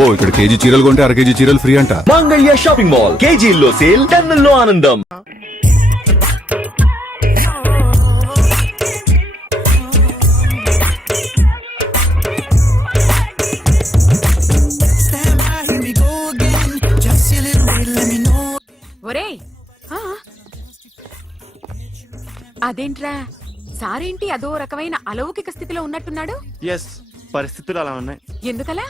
అబ్బో ఇక్కడ కేజీ చీరలు కొంటే అర కేజీ చీరలు ఫ్రీ అంట. మంగళ్య షాపింగ్ మాల్ కేజీల్లో సేల్, టన్నుల్లో ఆనందం. ఒరేయ్, అదేంట్రా సారేంటి అదో రకమైన అలౌకిక స్థితిలో ఉన్నట్టున్నాడు? ఎస్, పరిస్థితులు అలా ఉన్నాయి. ఎందుకలా?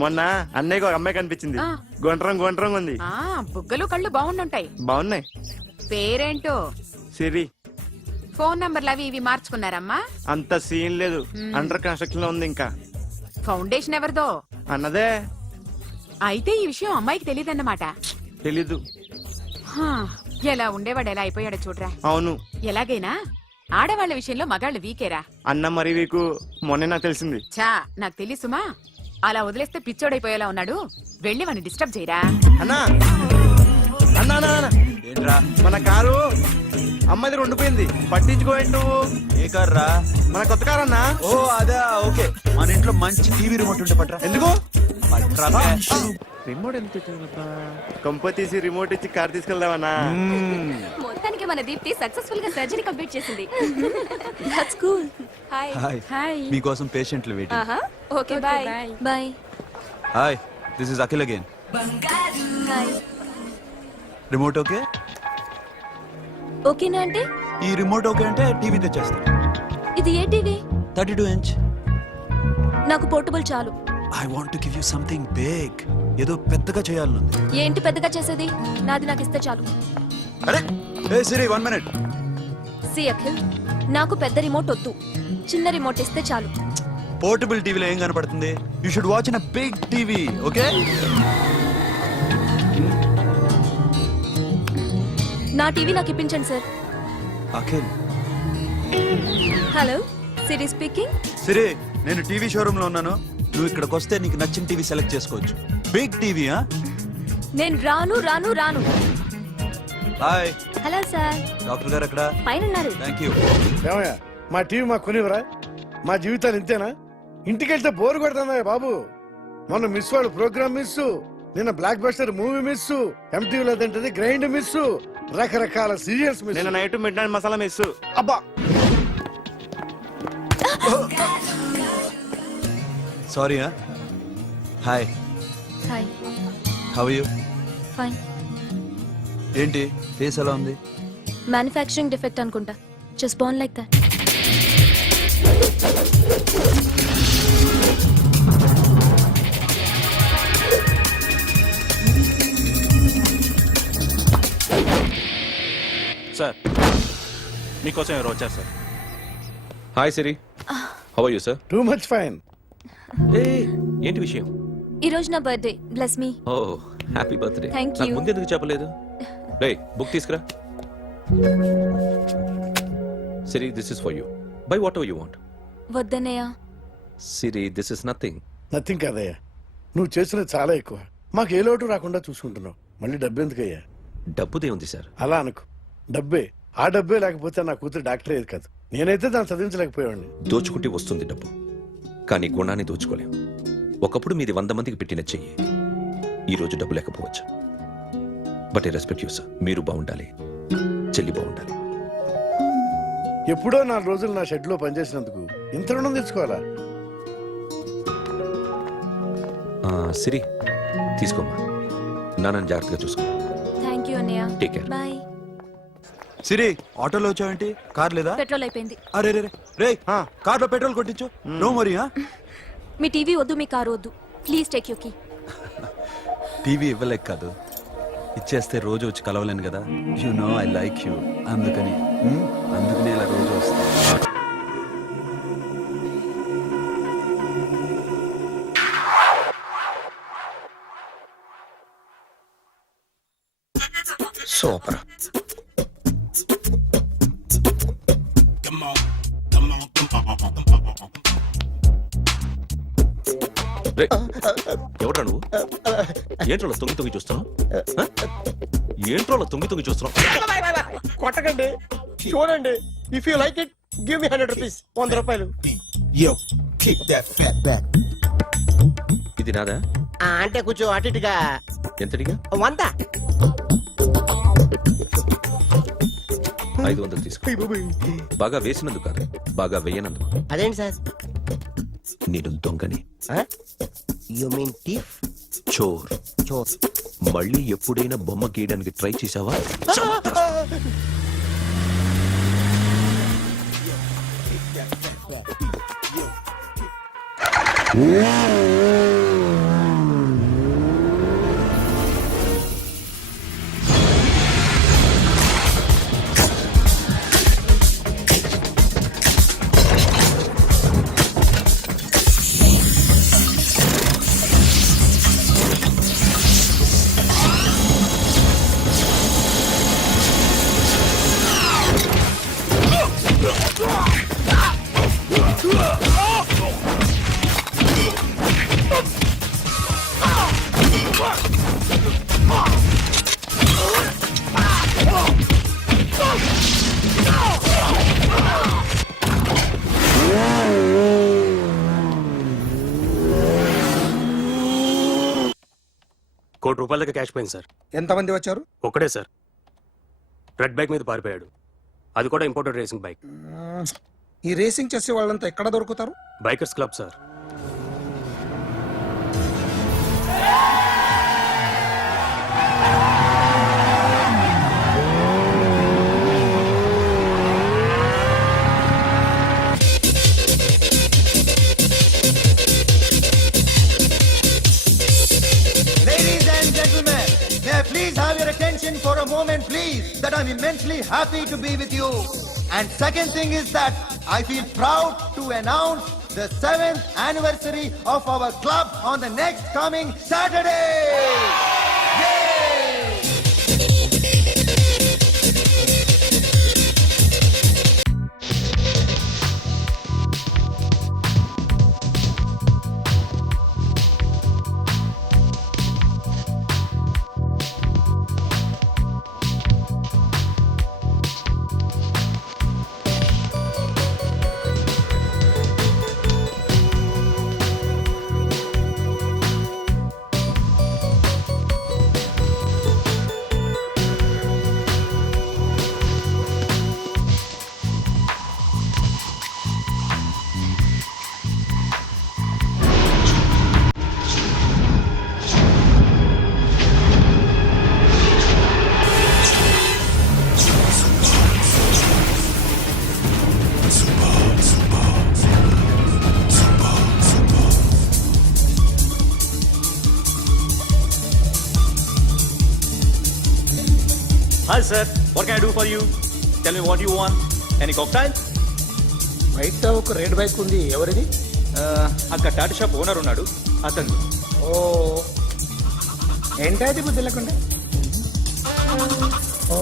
మొన్న అన్నయ్యకు ఒక అమ్మాయి కనిపించింది. గుండ్రం ఉంది. బుగ్గలు కళ్ళు బాగుండుంటాయి. బాగున్నాయి. పేరేంటో? సిరి. ఫోన్ నంబర్లు అవి ఇవి మార్చుకున్నారమ్మా? అంత సీన్ లేదు, అండర్ కన్స్ట్రక్షన్ లో ఉంది. ఇంకా ఫౌండేషన్ ఎవరిదో? అన్నదే. అయితే ఈ విషయం అమ్మాయికి తెలియదన్నమాట. తెలీదు. ఎలా ఉండేవాడు ఎలా అయిపోయాడో చూడరా. అవును. ఎలాగైనా ఆడవాళ్ల విషయంలో మగాళ్ళు వీకేరా. అన్న మరి వీకు మొన్నే నాకు తెలిసింది. చా, నాకు తెలుసుమా. అలా వదిలేస్తే పిచ్చోడైపోయేలా ఉన్నాడు. వెళ్ళి వాడిని డిస్టర్బ్ చేయరా. అన్నా అన్నా ఏంట్రా, మన కారు అమ్మది రెండుపోయింది, పట్టించుకోండి నువ్వు. ఏ కార్ రా? మన కొత్త కారు అన్నా. ఓ అదా, ఓకే. మన ఇంట్లో మంచి టీవీ రిమోట్ ఉంటే పట్రా. ఎందుకు? రిమోట్ ఎంత కంప తీసి రిమోట్ ఇచ్చి కార్ తీసుకెళ్దామన్నా. మొత్తానికి మన దీప్తి సక్సెస్ఫుల్ గా సర్జరీ కంప్లీట్ చేసింది. That's cool. హాయ్. హాయ్. మీకోసం పేషెంట్లు waiting. Okay bye. Bye. Hi, this is Akhil again. Hi. Remote okay? ఓకేనా అంటే? ఈ రిమోట్ ఓకే అంటే టీవీ తెచ్చేస్తా. ఇది ఏ టీవీ? 32 inch. నాకు పోర్టబుల్ చాలు. I want to give you something big. ఏదో పెద్దగా చేయాలనుంది. ఏంటి పెద్దగా చేసేది? నాది నాకు ఇస్తే చాలు. అరే ఏ సిరి, 1 minute. సి అఖిల్, నాకు పెద్ద రిమోట్ వద్దు, చిన్న రిమోట్ ఇస్తే చాలు. పోర్టబుల్ టీవీలో ఏం కనపడుతుంది? You should watch in a big TV, okay? నా టీవీ నాకు ఇప్పించండి sir. Akhil. Hello, Siri speaking. Siri, నేను టీవీ షోరూమ్ లో ఉన్నాను. నువ్వు ఇక్కడికి వస్తే నీకు నచ్చిన టీవీ సెలెక్ట్ చేసుకోవచ్చు. Big TV. నేను రాను రాను రాను. హాయ్. Hello sir. డాక్టర్ గారు ఎక్కడ? పైన ఉన్నారు. Thank you. ఏమయ్యా, మా టీవీ మాకు కొనివరా? మా జీవితాలు ఇంతేనా? ఇంటికెళ్తే బోర్ కొడుతుందా బాబు? మొన్న మిస్ వాళ్ళు ప్రోగ్రామ్ మిస్, నిన్న బ్లాక్ బస్టర్ మూవీ మిస్, ఎంటీవీలో తింటది గ్రైండ్ మిస్, రకరకాల సీరియల్స్ మిస్. నిన్న night midnight masala miss. అబ్బా, sorry. Hi. Hi. How are you? Fine. ఏంటి ఫేస్ ఎలా ఉంది? మ్యానుఫ్యాక్చరింగ్ డిఫెక్ట్ అనుకుంటా. Just born like that. Sir, మీకోసం ఎవరు వచ్చారు sir? Hi Siri, how are you sir? Too much fine. ఏంటి విషయం? ఈ రోజు నా birthday. Bless me. Oh happy birthday. Thank you. ముందు ఎందుకు చెప్పలేదు? రేయ్, బుక్ తీసుకురా. Siri, this is for you. Buy whatever you want. వద్దన్నయ్య. Siri, this is nothing. Nothing కాదయ్యా, నువ్వు చేసినది చాలా ఎక్కువ. మాకు ఏ లోటు రాకుండా చూసుకుంటున్నావు. మళ్ళీ డబ్బు ఎందుకయ్యా? డబ్బుదే ఉంది సార్. అలా అనుకో, డబ్బే. ఆ డబ్బే లేకపోతే నా కూతురు డాక్టర్ అయ్యేది కాదు. నేనైతే దాన్ని చదివించలేకపోయాడిని. దోచుకుంటే వస్తుంది డబ్బు, కానీ గుణాన్ని దోచుకోలేం. ఒకప్పుడు మీది 100 మందికి పెట్టిన చెయ్యి, ఈ రోజు డబ్బు లేకపోవచ్చు. But I respect you sir. మీరు బాగుండాలి, చెల్లి బాగుండాలి. ఎప్పుడో 4 రోజులు నా షెడ్ లో పనిచేసినందుకు ఇంత రుణం తెచ్చుకోవాలా? సిరి, తీసుకోమ్మా. నాన్నని జాగ్రత్తగా చూసుకో. థ్యాంక్ యూ అన్నయ్య. Take care. బాయ్. సిరి, ఆటోలో వచ్చావేంటి? కార్ లేదా? పెట్రోల్ అయిపోయింది. అరే రే రే, కార్లో పెట్రోల్ కొట్టించు. నో మరి. మీ టీవీ వద్దు, మీ కారు వద్దు. Please take you key. TV ఇవ్వలేక కాదు, ఇచ్చేస్తే రోజు వచ్చి కలవలేను కదా. You know I like you. అందుకని ఇలా రోజు వస్తా. సూపర్. ఎవడ్రా నువ్వు? ఏంట్రోలో తొంగి చూస్తున్నావు? ఏంట్రోలో తొంగి చూస్తున్నావు? కొట్టకండి, చూడండి. If you like it give me 100 rupees. 100 రూపాయలు. ఇది నాదా? అంటే కొంచెం అటు ఇటుగా ఎంతడిగా 100. 500 తీసుకో. బాగా వేసినందుకు కాదు, బాగా వేయనందుకు. అదేంటి సార్? నేను దొంగని, యు మీన్ థీఫ్? చోర్. చోర్. మళ్ళీ ఎప్పుడైనా బొమ్మ గీయడానికి ట్రై చేసావా? ₹1 కోటి క్యాష్ పోయింది సార్. ఎంతమంది వచ్చారు? ఒక్కడే సార్. రెడ్ బైక్ మీద పారిపోయాడు. అది కూడా ఇంపోర్టెడ్ రేసింగ్ బైక్. ఈ రేసింగ్ చేసే వాళ్ళంతా ఎక్కడ దొరుకుతారు? Bikers club sir. Ladies and gentlemen, may I please have your attention for a moment, please, that I'm immensely happy to be with you. And second thing is that I feel proud to announce the 7th anniversary of our club on the next coming Saturday. Yay! Hi sir, what can I do for you? Tell me what you want. Any cocktail? బయట ఒక red bike ఉంది, ఎవరిది? అక్కడ Tata shop owner ఉన్నాడు, అతను. ఓ ఏంటది బుద్ధి లేకుండా? Oh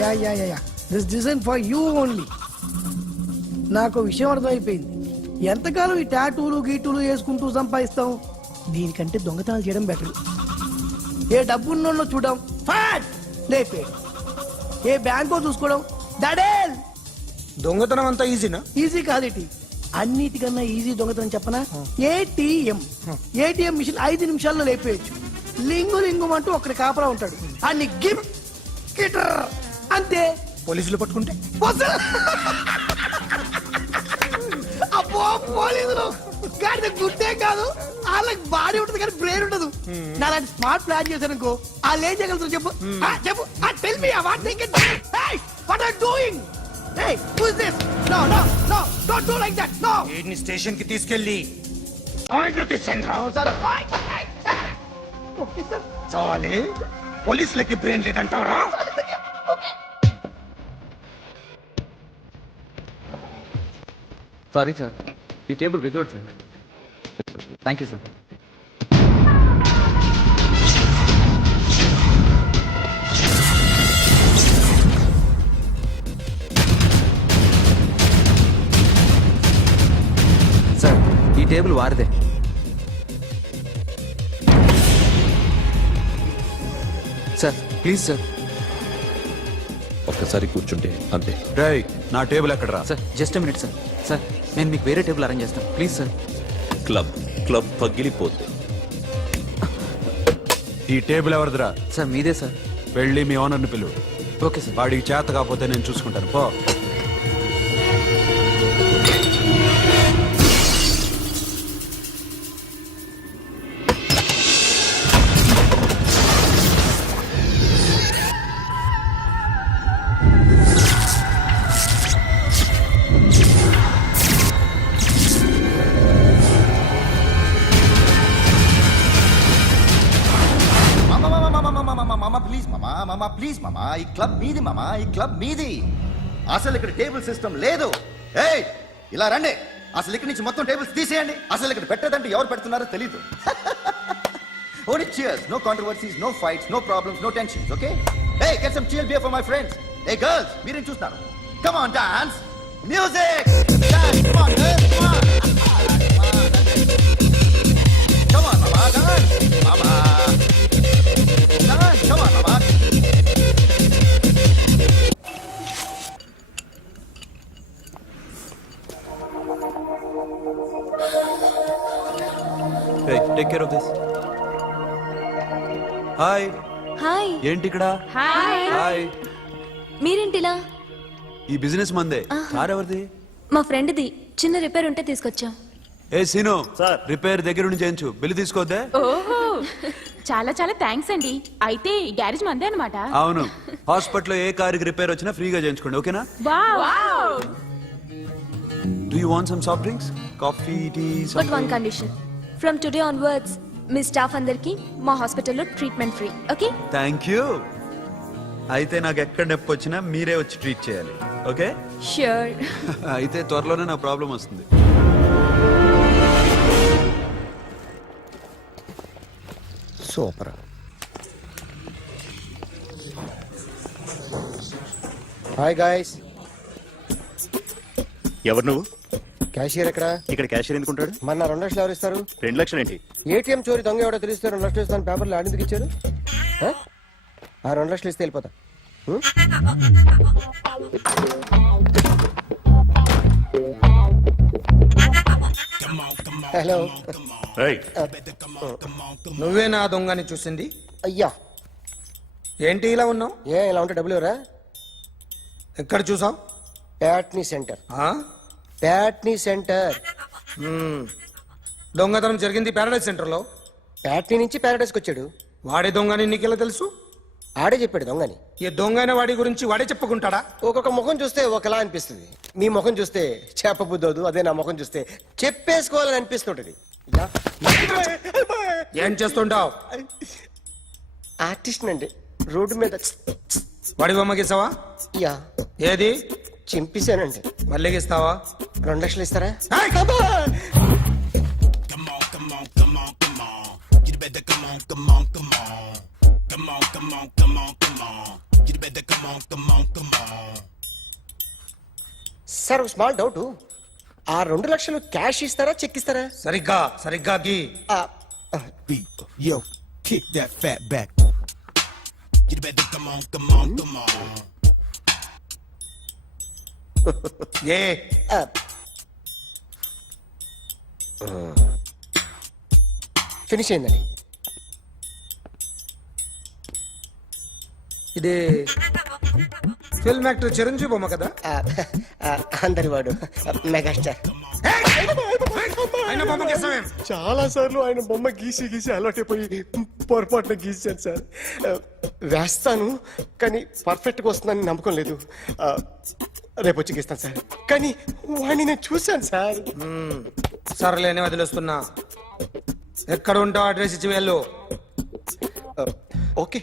yeah yeah yeah yeah this design for you only. నాకు విషయం అర్థమైపోయింది. ఎంతకాలం ఈ టాటూలు గీటూలు వేసుకుంటూ సంపాదిస్తాం? దీనికంటే దొంగతనాలు చేయడం బెటర్. ఏ డబ్బున్నోళ్ళు చూడడం ఫాట్ లేపే, ఏ బ్యాంకో చూసుకోవడం దడేల్. దొంగతనం అంతా ఈజీనా? ఈజీ కాదేటి, అన్నిటికన్నా ఈజీ దొంగతనం చెప్పనా? ఏటీఎం. ఏటీఎం మిషన్ 5 నిమిషాల్లో లేపేయచ్చు. లింగు లింగు అంటూ ఒకటి కాపలా ఉంటాడు, అన్ని గిమ్ గిటర్ అంతే. పోలీసులు పట్టుకుంటే? అబ్బో పోలీసులు గాడి గుడ్డే కాదు, వాళ్ళకి బాడీ ఉంటుంది కానీ బ్రెయిన్ ఉండదు. నా అలాంటి స్మార్ట్ ప్లాన్ చేశానుకో, వాళ్ళు ఏం చేయగలుగుతారు చెప్పు? చెప్పు, tell me what they can. Hey what are doing? Hey who is this? No no no don't do like that. No వీడిని స్టేషన్ కి తీసుకెళ్ళి చాలే. పోలీసులకి బ్రెయిన్ లేదంటారా? సారీ సార్, ఈ table reserve sir. Thank you sir. Sir ఈ table వారిదే. Sir please sir. ఒక్కసారి కూర్చుంటే అంతే. రేయ్ నా టేబుల్ ఎక్కడరా? Sir just minute sir. Sir నేను మీకు వేరే టేబుల్ అరేంజ్ చేస్తాను ప్లీజ్ సార్. క్లబ్ పగిలిపోద్ది. ఈ టేబుల్ ఎవరిదిరా? సార్ మీదే సార్. వెళ్ళి మీ ఓనర్ని పిలువు. Okay sir. వాడికి చేత కాకపోతే నేను చూసుకుంటాను పో. మామా ప్లీజ్ మామా, ఈ క్లబ్ మీది మామా, ఈ క్లబ్ మీది. అసలు ఇక్కడ టేబుల్ సిస్టమ్ లేదు. ఏయ్ ఇలా రండి, అసలు ఇక్కడ నుంచి మొత్తం టేబుల్స్ తీసేయండి. అసలు ఇక్కడ పెట్టదంటే ఎవరు పెడుతున్నారో తెలీదు. Only cheers, no controversies, no fights, no problems, no tensions, okay? Hey, get some chill beer for my friends. Hey girls, మీరేం చూస్తున్నారు? Come on, dance. Music. Dance, come on, girls, come on. Come on, mama, dance. Mama. Dance, come on, mama. Hey, take care of this. Hi. Hi. ఏంటి ఇక్కడ? Hi. Hi. మీరేంటిలా? ఈ business మందే. Car ఎవరిది? మా ఫ్రెండ్ది. చిన్న repair ఉంటే తీసుకొచ్చాం. ఏ scene, sir. Repair దగ్గర నుండి చేయించు. బిల్లు తీసుకోవద్దే? ఓహో చాలా చాలా థ్యాంక్స్ అండి. అయితే ఈ గ్యారేజ్ మందే అనమాట. అవును. హాస్పిటల్లో ఏ కారుకి రిపేర్ వచ్చినా ఫ్రీగా చేయించుకోండి, ఓకేనా? Do you want some soft drinks? Coffee, tea? But one condition, from today onwards మీ స్టాఫ్ అందరికి మా హాస్పిటల్లో treatment free. Okay? Thank you. అయితే నాకు ఎక్కడ నొప్పి వచ్చినా మీరే వచ్చి ట్రీట్ చేయాలి, ఓకే? ష్యూర్. అయితే త్వరలోనే నా ప్రాబ్లం వస్తుంది. సూపర్. Hi guys. ఎవరు నువ్వు? క్యాషియర్ ఎక్కడ? ఇక్కడ క్యాషియర్ ఎందుకుంటాడు? మన 2 లక్షలు ఎవరు ఇస్తారు? 2 లక్షలు ఏంటి? ఏటీఎం చోరీ దొంగ ఎవడో తెలిస్తే 2 లక్షలు ఇస్తాను పేపర్లు ఆడిందుకు ఇచ్చారు. ఆ 2 లక్షలు ఇస్తే వెళ్ళిపోతా. హలో. ఏయ్, నువ్వే నా దొంగని చూసింది? అయ్యా ఏంటి ఇలా ఉన్నావు? ఏ ఇలా ఉంటే డబ్బులు ఎవరా? ఎక్కడ చూసావు? ప్యాట్నీ సెంటర్. ప్యాట్నీ సెంటర్. దొంగతనం జరిగింది ప్యారడైజ్ సెంటర్ లో. ప్యాట్నీ నుంచి ప్యారడైస్కి వచ్చాడు. వాడే దొంగని నీకెలా తెలుసు? ఆడే చెప్పాడు దొంగని. ఈ దొంగైన వాడి గురించి వాడే చెప్పుకుంటాడా? ఒక్కొక్క ముఖం చూస్తే ఒకలా అనిపిస్తుంది. మీ ముఖం చూస్తే చెప్పబుద్దోదు, అదే నా ముఖం చూస్తే చెప్పేసుకోవాలని అనిపిస్తుంటది. ఏం చేస్తుంటావు? ఆర్టిస్ట్ అండి, రోడ్డు మీద. వాడి బొమ్మ గీసావా? యా. ఏది? చింపేశానండి. మళ్ళీ గీస్తావా? 2 లక్షలు ఇస్తారా? సార్ ఒక స్మాల్ డౌట్, ఆ 2 లక్షలు క్యాష్ ఇస్తారా చెక్ ఇస్తారా? సరిగ్గా సరిగ్గా గీ. Yo, kick that fat back. You better come on, come on, come on. A finish అయిందండి. ఇది ఫిల్మ్ యాక్టర్ చిరంజీవి బొమ్మ కదా? అందరి వాడు మెగాస్టార్. ఆయన బొమ్మ గీసావేం? చాలా సార్లు ఆయన బొమ్మ గీసి గీసి అలవాటైపోయి పొరపాటున గీసాను సార్. వేస్తాను కానీ పర్ఫెక్ట్ గా వస్తుందని నమ్మకం లేదు. రేపు వచ్చి గీస్తాను సార్. కానీ వాడిని నేను చూశాను సార్. సర్లేని వదిలేస్తున్నా. ఎక్కడ ఉంటావు అడ్రస్ ఇచ్చి వెళ్ళు. ఓకే.